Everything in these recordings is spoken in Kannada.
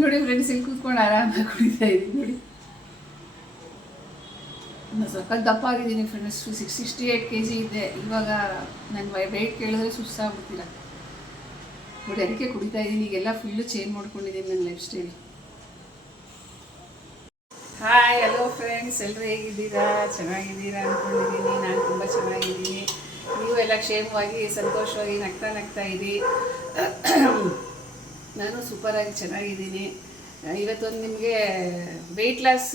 ನೋಡಿ ಫ್ರೆಂಡ್ಸ್, ಇಲ್ಲಿ ಕೂತ್ಕೊಂಡು ಆರಾಮಾಗಿ ಕುಡಿತಾ ಇದ್ದೀನಿ. ನೋಡಿ ಸ್ವಲ್ಪ ದಪ್ಪ ಆಗಿದ್ದೀನಿ ಫ್ರೆಂಡ್ಸ್. 68 kg ಇದೆ ಇವಾಗ. ನನ್ನ ವೆಯ್ಟ್ ಕೇಳಿದ್ರೆ ಸುಸ್ತಾಗ್ಬಿಡ್ತೀರ ನೋಡಿ, ಅದಕ್ಕೆ ಕುಡಿತಾ ಇದ್ದೀನಿ. ಈಗೆಲ್ಲ ಫುಲ್ಲು ಚೇಂಜ್ ಮಾಡ್ಕೊಂಡಿದ್ದೀನಿ ನನ್ನ life style. Hi, hello friends, ಎಲ್ಲರೂ ಹೇಗಿದ್ದೀರಾ? ಚೆನ್ನಾಗಿದ್ದೀರಾ ಅಂದ್ಕೊಂಡಿದ್ದೀನಿ. ನಾನು ತುಂಬ ಚೆನ್ನಾಗಿದ್ದೀನಿ. ನೀವೆಲ್ಲ ಕ್ಷೇಮವಾಗಿ ಸಂತೋಷವಾಗಿ ನಗ್ತಾ ಇದ್ದೀ. ನಾನು ಸೂಪರಾಗಿ ಚೆನ್ನಾಗಿದ್ದೀನಿ. ಇವತ್ತೊಂದು ನಿಮಗೆ ವೆಯ್ಟ್ ಲಾಸ್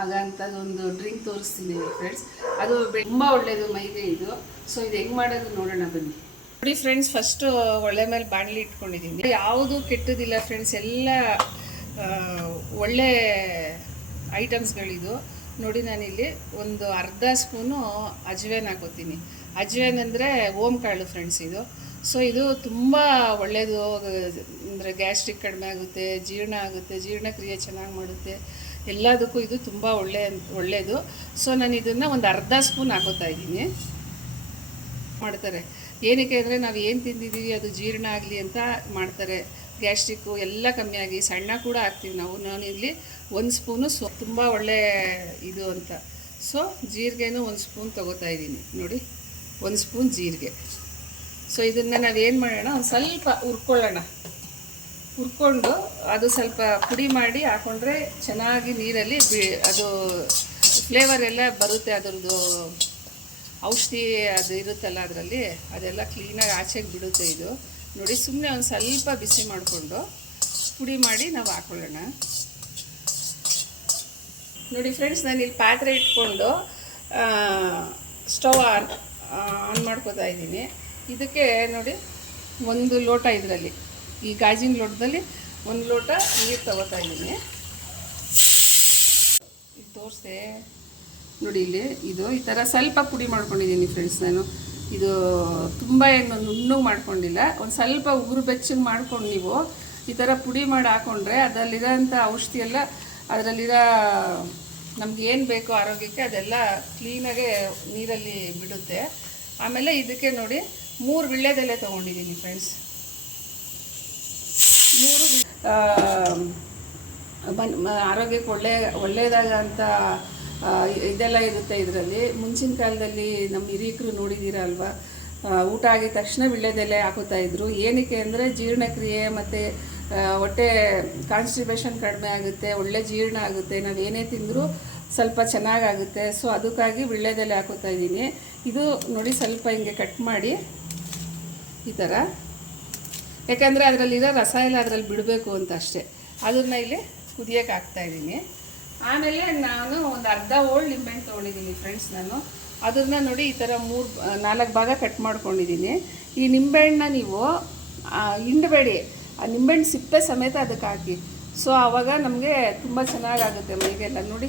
ಆಗೋಂಥದ್ದೊಂದು ಡ್ರಿಂಕ್ ತೋರಿಸ್ತೀನಿ ಫ್ರೆಂಡ್ಸ್. ಅದು ತುಂಬ ಒಳ್ಳೆಯದು ಮೈಗೆ ಇದು. ಸೊ ಇದು ಹೆಂಗೆ ಮಾಡೋದು ನೋಡೋಣ ಬನ್ನಿ. ನೋಡಿ ಫ್ರೆಂಡ್ಸ್, ಫಸ್ಟು ಒಳ್ಳೆ ಮೇಲೆ ಬಾಣಲಿ ಇಟ್ಕೊಂಡಿದ್ದೀನಿ. ಯಾವುದು ಕೆಟ್ಟದಿಲ್ಲ ಫ್ರೆಂಡ್ಸ್, ಎಲ್ಲ ಒಳ್ಳೆ ಐಟಮ್ಸ್ಗಳಿದು. ನೋಡಿ, ನಾನಿಲ್ಲಿ ಒಂದು ಅರ್ಧ ಸ್ಪೂನು ಅಜ್ವೇನ್ ಹಾಕೋತೀನಿ. ಅಜ್ವೇನ್ ಅಂದರೆ ಓಮ್ ಕಾಳು ಫ್ರೆಂಡ್ಸ್ ಇದು. ಸೊ ಇದು ತುಂಬ ಒಳ್ಳೆಯದು. ಅಂದರೆ ಗ್ಯಾಸ್ಟ್ರಿಕ್ ಕಡಿಮೆ ಆಗುತ್ತೆ, ಜೀರ್ಣ ಆಗುತ್ತೆ, ಜೀರ್ಣಕ್ರಿಯೆ ಚೆನ್ನಾಗಿ ಮಾಡುತ್ತೆ. ಎಲ್ಲದಕ್ಕೂ ಇದು ತುಂಬ ಒಳ್ಳೆಯದು. ಸೊ ನಾನು ಇದನ್ನು ಒಂದು ಅರ್ಧ ಸ್ಪೂನ್ ಹಾಕೋತಾ ಇದ್ದೀನಿ. ಮಾಡ್ತಾರೆ ಏನಕ್ಕೆ ಅಂದರೆ ನಾವು ಏನು ತಿಂದಿದ್ದೀವಿ ಅದು ಜೀರ್ಣ ಆಗಲಿ ಅಂತ ಮಾಡ್ತಾರೆ. ಗ್ಯಾಸ್ಟ್ರಿಕ್ಕು ಎಲ್ಲ ಕಮ್ಮಿಯಾಗಿ ಸಣ್ಣ ಕೂಡ ಹಾಕ್ತೀವಿ ನಾವು. ನಾನಿಲ್ಲಿ 1 ಸ್ಪೂನು ತುಂಬ ಒಳ್ಳೆ ಇದು ಅಂತ. ಸೊ ಜೀರಿಗೆನೂ 1 ಸ್ಪೂನ್ ತೊಗೋತಾ ಇದ್ದೀನಿ. ನೋಡಿ, 1 ಸ್ಪೂನ್ ಜೀರಿಗೆ. ಸೊ ಇದನ್ನು ನಾವೇನು ಮಾಡೋಣ, ಒಂದು ಸ್ವಲ್ಪ ಹುರ್ಕೊಂಡು ಅದು ಸ್ವಲ್ಪ ಪುಡಿ ಮಾಡಿ ಹಾಕ್ಕೊಂಡ್ರೆ ಚೆನ್ನಾಗಿ ನೀರಲ್ಲಿ ಅದು ಫ್ಲೇವರ್ ಎಲ್ಲ ಬರುತ್ತೆ. ಅದರದ್ದು ಔಷಧಿ ಅದು ಇರುತ್ತಲ್ಲ ಅದರಲ್ಲಿ, ಅದೆಲ್ಲ ಕ್ಲೀನಾಗಿ ಆಚೆಗೆ ಬಿಡುತ್ತೆ ಇದು. ನೋಡಿ, ಸುಮ್ಮನೆ ಒಂದು ಸ್ವಲ್ಪ ಬಿಸಿ ಮಾಡಿಕೊಂಡು ಪುಡಿ ಮಾಡಿ ನಾವು ಹಾಕ್ಕೊಳ್ಳೋಣ. ನೋಡಿ ಫ್ರೆಂಡ್ಸ್, ನಾನು ಇಲ್ಲಿ ಪಾತ್ರೆ ಇಟ್ಕೊಂಡು ಸ್ಟವ್ ಆನ್ ಮಾಡ್ಕೋತಾ ಇದ್ದೀನಿ. ಇದಕ್ಕೆ ನೋಡಿ 1 ಲೋಟ, ಇದರಲ್ಲಿ ಈ ಗಾಜಿನ ಲೋಟದಲ್ಲಿ 1 ಲೋಟ ನೀರು ತಗೋತಾ ಇದ್ದೀನಿ. ಇದು ತೋರಿಸ್ದೆ ನೋಡಿ, ಇಲ್ಲಿ ಇದು ಈ ಥರ ಸ್ವಲ್ಪ ಪುಡಿ ಮಾಡ್ಕೊಂಡಿದ್ದೀನಿ ಫ್ರೆಂಡ್ಸ್. ನಾನು ಇದು ತುಂಬ ಏನು ನುಣ್ಣಗೆ ಮಾಡ್ಕೊಂಡಿಲ್ಲ. ಒಂದು ಸ್ವಲ್ಪ ಉಗುರು ಬೆಚ್ಚಗೆ ಮಾಡ್ಕೊಂಡು ನೀವು ಈ ಥರ ಪುಡಿ ಮಾಡಿ ಹಾಕ್ಕೊಂಡ್ರೆ ಅದರಲ್ಲಿರೋಂಥ ಔಷಧಿ ಎಲ್ಲ, ಅದರಲ್ಲಿರೋ ನಮ್ಗೆ ಏನು ಬೇಕೋ ಆರೋಗ್ಯಕ್ಕೆ ಅದೆಲ್ಲ ಕ್ಲೀನಾಗೆ ನೀರಲ್ಲಿ ಬಿಡುತ್ತೆ. ಆಮೇಲೆ ಇದಕ್ಕೆ ನೋಡಿ 3 ವೀಳ್ಯದೆಲೆ ತೊಗೊಂಡಿದ್ದೀನಿ ಫ್ರೆಂಡ್ಸ್. 3 ಆರೋಗ್ಯಕ್ಕೆ ಒಳ್ಳೆಯದಾಗಂಥ ಇದೆಲ್ಲ ಇರುತ್ತೆ ಇದರಲ್ಲಿ. ಮುಂಚಿನ ಕಾಲದಲ್ಲಿ ನಮ್ಮ ಹಿರಿಯರು ನೋಡಿದ್ದೀರ ಅಲ್ವಾ, ಊಟ ಆಗಿದ ತಕ್ಷಣ ವೀಳ್ಯದೆಲೆ ಹಾಕೋತಾಯಿದ್ರು. ಏನಕ್ಕೆ ಅಂದರೆ ಜೀರ್ಣಕ್ರಿಯೆ ಮತ್ತು ಹೊಟ್ಟೆ ಕಾನ್ಸ್ಟಿಪೇಷನ್ ಕಡಿಮೆ ಆಗುತ್ತೆ, ಒಳ್ಳೆ ಜೀರ್ಣ ಆಗುತ್ತೆ, ನಾವು ಏನೇ ತಿಂದರೂ ಸ್ವಲ್ಪ ಚೆನ್ನಾಗಾಗುತ್ತೆ. ಸೊ ಅದಕ್ಕಾಗಿ ವೀಳ್ಯದೆಲೆ ಹಾಕೋತಾ ಇದ್ದೀನಿ. ಇದು ನೋಡಿ, ಸ್ವಲ್ಪ ಹಿಂಗೆ ಕಟ್ ಮಾಡಿ ಈ ಥರ, ಯಾಕಂದರೆ ಅದರಲ್ಲಿರೋ ರಸ ಎಲ್ಲ ಅದರಲ್ಲಿ ಬಿಡಬೇಕು ಅಂತ ಅಷ್ಟೇ. ಅದನ್ನು ಇಲ್ಲಿ ಕುದಿಯೋಕೆ ಹಾಕ್ತಾಯಿದ್ದೀನಿ. ಆಮೇಲೆ ನಾನು ಒಂದು ಅರ್ಧ ಹೋಳು ನಿಂಬೆಹಣ್ಣು ತೊಗೊಂಡಿದ್ದೀನಿ ಫ್ರೆಂಡ್ಸ್. ನಾನು ಅದನ್ನು ನೋಡಿ ಈ ಥರ 3-4 ಭಾಗ ಕಟ್ ಮಾಡ್ಕೊಂಡಿದ್ದೀನಿ. ಈ ನಿಂಬೆಹಣ್ಣನ್ನ ನೀವು ಹಿಂಡಬೇಡಿ, ಆ ನಿಂಬೆಹಣ್ಣು ಸಿಪ್ಪೆ ಸಮೇತ ಅದಕ್ಕೆ ಹಾಕಿ. ಸೊ ಆವಾಗ ನಮಗೆ ತುಂಬ ಚೆನ್ನಾಗಾಗುತ್ತೆ ಮೈಗೆಲ್ಲ. ನೋಡಿ,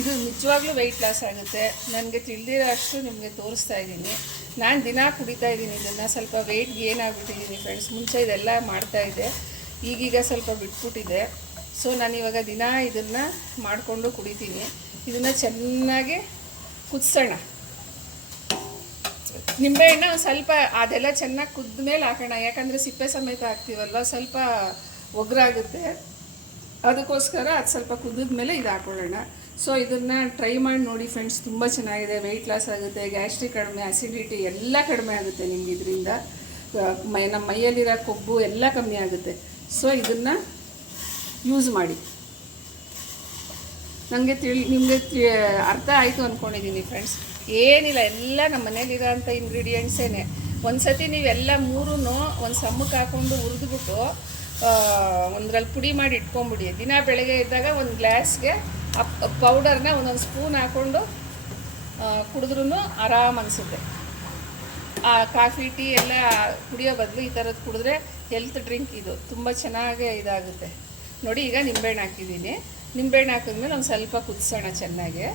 ಇದು ನಿಜವಾಗ್ಲೂ ವೆಯ್ಟ್ ಲಾಸ್ ಆಗುತ್ತೆ. ನನಗೆ ತಿಳಿದಿರೋ ಅಷ್ಟು ನಿಮಗೆ ತೋರಿಸ್ತಾ ಇದ್ದೀನಿ. ನಾನು ದಿನ ಕುಡಿತಾ ಇದ್ದೀನಿ ಇದನ್ನು. ಸ್ವಲ್ಪ ವೆಯ್ಟ್ ಗೇನ್ ಆಗಿಬಿಟ್ಟಿದ್ದೀನಿ ಫ್ರೆಂಡ್ಸ್. ಮುಂಚೆ ಇದೆಲ್ಲ ಮಾಡ್ತಾಯಿದ್ದೆ, ಈಗೀಗ ಸ್ವಲ್ಪ ಬಿಟ್ಬಿಟ್ಟಿದೆ. ಸೊ ನಾನಿವಾಗ ದಿನ ಇದನ್ನು ಮಾಡಿಕೊಂಡು ಕುಡಿತೀನಿ. ಇದನ್ನು ಚೆನ್ನಾಗಿ ಕುದಿಸೋಣ. ನಿಂಬೆಹಣ್ಣು ಸ್ವಲ್ಪ ಅದೆಲ್ಲ ಚೆನ್ನಾಗಿ ಕುದ್ದ ಮೇಲೆ ಹಾಕೋಣ, ಯಾಕಂದರೆ ಸಿಪ್ಪೆ ಸಮೇತ ಹಾಕ್ತೀವಲ್ವ, ಸ್ವಲ್ಪ ಒಗ್ರಾಗುತ್ತೆ. ಅದಕ್ಕೋಸ್ಕರ ಅದು ಸ್ವಲ್ಪ ಕುದಿದ ಮೇಲೆ ಇದು ಹಾಕ್ಕೊಳ್ಳೋಣ. ಸೊ ಇದನ್ನು ಟ್ರೈ ಮಾಡಿ ನೋಡಿ ಫ್ರೆಂಡ್ಸ್, ತುಂಬ ಚೆನ್ನಾಗಿದೆ. ವೆಯ್ಟ್ ಲಾಸ್ ಆಗುತ್ತೆ, ಗ್ಯಾಸ್ಟ್ರಿಕ್ ಕಡಿಮೆ, ಅಸಿಡಿಟಿ ಎಲ್ಲ ಕಡಿಮೆ ಆಗುತ್ತೆ ನಿಮ್ಗೆ ಇದರಿಂದ. ನಮ್ಮ ಮೈಯಲ್ಲಿರೋ ಕೊಬ್ಬು ಎಲ್ಲ ಕಮ್ಮಿ ಆಗುತ್ತೆ. ಸೊ ಇದನ್ನು ಯೂಸ್ ಮಾಡಿ. ನನಗೆ ನಿಮಗೆ ಅರ್ಥ ಆಯಿತು ಅಂದ್ಕೊಂಡಿದ್ದೀನಿ ಫ್ರೆಂಡ್ಸ್. ಏನಿಲ್ಲ, ಎಲ್ಲ ನಮ್ಮ ಮನೇಲಿರೋಂಥ ಇಂಗ್ರೀಡಿಯೆಂಟ್ಸೇ. ಒಂದು ಸತಿ ನೀವೆಲ್ಲ 3 ಒಂದು ಸಮ್ಮಕ್ಕೆ ಹಾಕ್ಕೊಂಡು ಹುರಿದ್ಬಿಟ್ಟು ಒಂದ್ರಲ್ಲಿ ಪುಡಿ ಮಾಡಿ ಇಟ್ಕೊಂಬಿಡಿ. ದಿನ ಬೆಳಗ್ಗೆ ಇದ್ದಾಗ ಒಂದು ಗ್ಲಾಸ್ಗೆ ಪೌಡರ್ನ 1 ಸ್ಪೂನ್ ಹಾಕ್ಕೊಂಡು ಕುಡಿದ್ರೂ ಆರಾಮ್ ಅನಿಸುತ್ತೆ. ಕಾಫಿ ಟೀ ಎಲ್ಲ ಕುಡಿಯೋ ಬದಲು ಈ ಥರದ್ದು ಕುಡಿದ್ರೆ ಹೆಲ್ತ್ ಡ್ರಿಂಕ್ ಇದು ತುಂಬ ಚೆನ್ನಾಗೇ ಇದಾಗುತ್ತೆ. ನೋಡಿ, ಈಗ ನಿಂಬೆಹಣ್ಣು ಹಾಕಿದ್ದೀನಿ. ನಿಂಬೆಹಣ್ಣು ಹಾಕಿದ್ಮೇಲೆ ಒಂದು ಸ್ವಲ್ಪ ಕುದಿಸೋಣ ಚೆನ್ನಾಗಿ.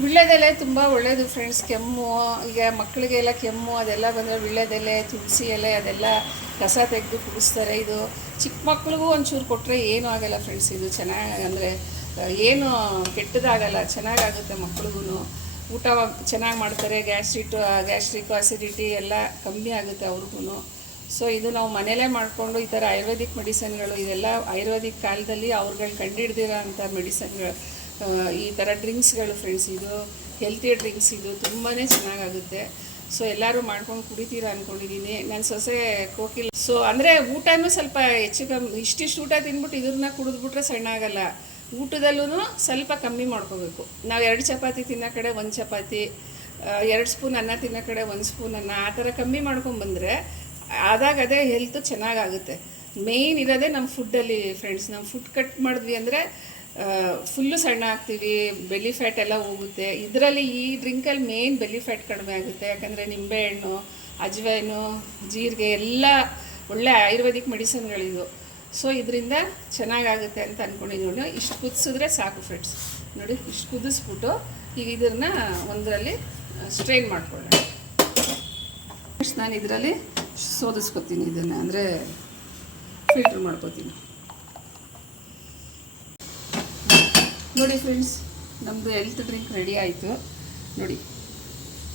ವೀಳ್ಯದೆಲೆ ತುಂಬ ಒಳ್ಳೆಯದು ಫ್ರೆಂಡ್ಸ್. ಕೆಮ್ಮು, ಈಗ ಮಕ್ಕಳಿಗೆಲ್ಲ ಕೆಮ್ಮು ಅದೆಲ್ಲ ಬಂದರೆ ವೀಳ್ಯದೆಲೆ, ತುಳಸಿ ಎಲೆ ಅದೆಲ್ಲ ಕಸ ತೆಗೆದು ಕುಡಿಸ್ತಾರೆ. ಇದು ಚಿಕ್ಕ ಮಕ್ಳಿಗೂ ಒಂಚೂರು ಕೊಟ್ಟರೆ ಏನೂ ಆಗೋಲ್ಲ ಫ್ರೆಂಡ್ಸ್. ಇದು ಚೆನ್ನಾಗಿ, ಅಂದರೆ ಏನು ಕೆಟ್ಟದಾಗಲ್ಲ, ಚೆನ್ನಾಗಾಗುತ್ತೆ ಮಕ್ಳಿಗೂ. ಊಟ ಚೆನ್ನಾಗಿ ಮಾಡ್ತಾರೆ. ಗ್ಯಾಸ್ಟ್ರಿಕ್ಕು, ಅಸಿಡಿಟಿ ಎಲ್ಲ ಕಮ್ಮಿ ಆಗುತ್ತೆ ಅವ್ರಿಗೂ. ಸೊ ಇದು ನಾವು ಮನೆಯಲ್ಲೇ ಮಾಡಿಕೊಂಡು ಈ ಥರ ಆಯುರ್ವೇದಿಕ್ ಮೆಡಿಸನ್ಗಳು ಇದೆಲ್ಲ ಆಯುರ್ವೇದಿಕ್ ಕಾಲದಲ್ಲಿ ಅವ್ರುಗಳು ಕಂಡುಹಿಡ್ದಿರೋ ಅಂಥ ಮೆಡಿಸನ್ಗಳು, ಈ ಥರ ಡ್ರಿಂಕ್ಸ್ಗಳು ಫ್ರೆಂಡ್ಸ್. ಇದು ಹೆಲ್ತಿ ಡ್ರಿಂಕ್ಸ್, ಇದು ತುಂಬಾ ಚೆನ್ನಾಗಾಗುತ್ತೆ. ಸೊ ಎಲ್ಲರೂ ಮಾಡ್ಕೊಂಡು ಕುಡಿತೀರಾ ಅಂದ್ಕೊಂಡಿದ್ದೀನಿ. ನನ್ನ ಸೊಸೆ ಕೋಕಿಲ್. ಸೊ ಅಂದರೆ ಊಟನೂ ಸ್ವಲ್ಪ ಹೆಚ್ಚು ಕಮ್ಮಿ, ಇಷ್ಟಿಷ್ಟು ಊಟ ತಿಂದ್ಬಿಟ್ಟು ಇದನ್ನ ಕುಡಿದ್ಬಿಟ್ರೆ ಸಣ್ಣ ಆಗಲ್ಲ. ಊಟದಲ್ಲೂ ಸ್ವಲ್ಪ ಕಮ್ಮಿ ಮಾಡ್ಕೋಬೇಕು. ನಾವು 2 ಚಪಾತಿ ತಿನ್ನೋ ಕಡೆ 1 ಚಪಾತಿ, 2 ಸ್ಪೂನ್ ಅನ್ನ ತಿನ್ನೋ ಕಡೆ 1 ಸ್ಪೂನ್ ಅನ್ನ, ಆ ಥರ ಕಮ್ಮಿ ಮಾಡ್ಕೊಂಡ್ಬಂದರೆ ಆದಾಗ ಅದೇ ಹೆಲ್ತು ಚೆನ್ನಾಗಾಗುತ್ತೆ. ಮೇಯ್ನ್ ಇರೋದೇ ನಮ್ಮ ಫುಡ್ಡಲ್ಲಿ ಫ್ರೆಂಡ್ಸ್. ನಾವು ಫುಡ್ ಕಟ್ ಮಾಡಿದ್ವಿ ಅಂದರೆ ಫುಲ್ಲು ಸಣ್ಣ ಆಗ್ತೀವಿ, ಬೆಲ್ಲಿ ಫ್ಯಾಟ್ ಎಲ್ಲ ಹೋಗುತ್ತೆ. ಇದರಲ್ಲಿ ಈ ಡ್ರಿಂಕಲ್ಲಿ ಮೇಯ್ನ್ ಬೆಲ್ಲಿ ಫ್ಯಾಟ್ ಕಡಿಮೆ ಆಗುತ್ತೆ. ಯಾಕಂದರೆ ನಿಂಬೆಹಣ್ಣು, ಅಜ್ವೈನು, ಜೀರಿಗೆ ಎಲ್ಲ ಒಳ್ಳೆ ಆಯುರ್ವೇದಿಕ್ ಮೆಡಿಸಿನ್ಗಳಿದು. ಸೊ ಇದರಿಂದ ಚೆನ್ನಾಗಾಗುತ್ತೆ ಅಂತ ಅಂದ್ಕೊಂಡಿದ್ದೀನಿ. ಇಷ್ಟು ಕುದಿಸಿದ್ರೆ ಸಾಕು ಫ್ರೆಂಡ್ಸ್. ನೋಡಿ, ಇಷ್ಟು ಕುದಿಸ್ಬಿಟ್ಟು ಈಗ ಇದನ್ನು ಒಂದರಲ್ಲಿ ಸ್ಟ್ರೈನ್ ಮಾಡ್ಕೊಳ್ಳೋಣ. ನಾನು ಇದರಲ್ಲಿ ಸೋದಿಸ್ಕೊತೀನಿ, ಇದನ್ನು ಅಂದರೆ ಫಿಲ್ಟ್ರ್ ಮಾಡ್ಕೊತೀನಿ. ನೋಡಿ ಫ್ರೆಂಡ್ಸ್, ನಮ್ಮದು ಹೆಲ್ತ್ ಡ್ರಿಂಕ್ ರೆಡಿ ಆಯಿತು. ನೋಡಿ,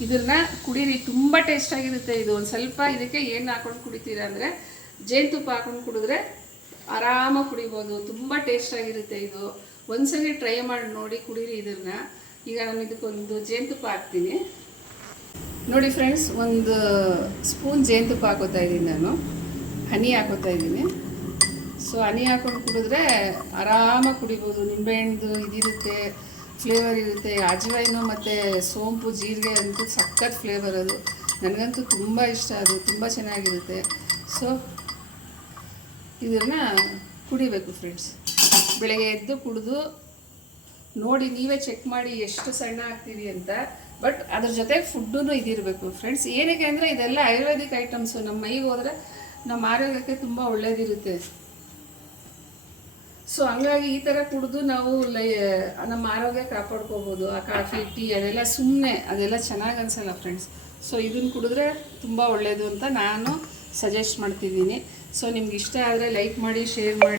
ಇದನ್ನು ಕುಡೀರಿ, ತುಂಬ ಟೇಸ್ಟಾಗಿರುತ್ತೆ ಇದು. ಒಂದು ಸ್ವಲ್ಪ ಇದಕ್ಕೆ ಏನು ಹಾಕ್ಕೊಂಡು ಕುಡಿತೀರಾ ಅಂದರೆ ಜೇನುತುಪ್ಪ ಹಾಕ್ಕೊಂಡು ಕುಡಿದ್ರೆ ಆರಾಮಾಗಿ ಕುಡಿಬೋದು. ತುಂಬ ಟೇಸ್ಟಾಗಿರುತ್ತೆ ಇದು. ಒಂದ್ಸರಿ ಟ್ರೈ ಮಾಡಿ ನೋಡಿ, ಕುಡೀರಿ ಇದನ್ನು. ಈಗ ನಾನು ಇದಕ್ಕೊಂದು ಜೇನುತುಪ್ಪ ಹಾಕ್ತೀನಿ. ನೋಡಿ ಫ್ರೆಂಡ್ಸ್, 1 ಸ್ಪೂನ್ ಜೇನುತುಪ್ಪ ಹಾಕೋತಾ ಇದ್ದೀನಿ ನಾನು. ಹನಿ ಹಾಕೋತಾ ಇದ್ದೀನಿ. ಸೊ ಹನಿ ಹಾಕ್ಕೊಂಡು ಕುಡಿದ್ರೆ ಆರಾಮಾಗಿ ಕುಡಿಬೋದು. ನಿಂಬೆಹಣ್ಣು ಇದಿರುತ್ತೆ, ಫ್ಲೇವರ್ ಇರುತ್ತೆ. ಅಜ್ವೈನು ಮತ್ತು ಸೋಂಪು, ಜೀರಿಗೆ ಅಂತೂ ಸಖತ್ ಫ್ಲೇವರ್ ಅದು. ನನಗಂತೂ ತುಂಬ ಇಷ್ಟ, ಅದು ತುಂಬ ಚೆನ್ನಾಗಿರುತ್ತೆ. ಸೊ ಇದನ್ನು ಕುಡಿಬೇಕು ಫ್ರೆಂಡ್ಸ್. ಬೆಳಗ್ಗೆ ಎದ್ದು ಕುಡಿದು ನೋಡಿ, ನೀವೇ ಚೆಕ್ ಮಾಡಿ ಎಷ್ಟು ಸಣ್ಣ ಆಗ್ತೀವಿ ಅಂತ. ಬಟ್ ಅದ್ರ ಜೊತೆ ಫುಡ್ಡೂ ಇದಿರಬೇಕು ಫ್ರೆಂಡ್ಸ್. ಏನಕ್ಕೆ ಅಂದರೆ ಇದೆಲ್ಲ ಆಯುರ್ವೇದಿಕ್ ಐಟಮ್ಸು. ನಮ್ಮ ಮೈಗೆ ಹೋದರೆ ನಮ್ಮ ಆರೋಗ್ಯಕ್ಕೆ ತುಂಬ ಒಳ್ಳೆಯದಿರುತ್ತೆ. ಸೊ ಹಂಗಾಗಿ ಈ ಥರ ಕುಡಿದು ನಾವು ನಮ್ಮ ಆರೋಗ್ಯ ಕಾಪಾಡ್ಕೋಬೋದು. ಆ ಕಾಫಿ, ಟೀ ಅದೆಲ್ಲ ಸುಮ್ಮನೆ, ಅದೆಲ್ಲ ಚೆನ್ನಾಗಿ ಅನಿಸಲ್ಲ ಫ್ರೆಂಡ್ಸ್. ಸೊ ಇದನ್ನು ಕುಡಿದ್ರೆ ತುಂಬ ಒಳ್ಳೆಯದು ಅಂತ ನಾನು ಸಜೆಸ್ಟ್ ಮಾಡ್ತಿದ್ದೀನಿ. ಸೊ ನಿಮ್ಗೆ ಇಷ್ಟ ಆದರೆ ಲೈಕ್ ಮಾಡಿ, ಶೇರ್ ಮಾಡಿ.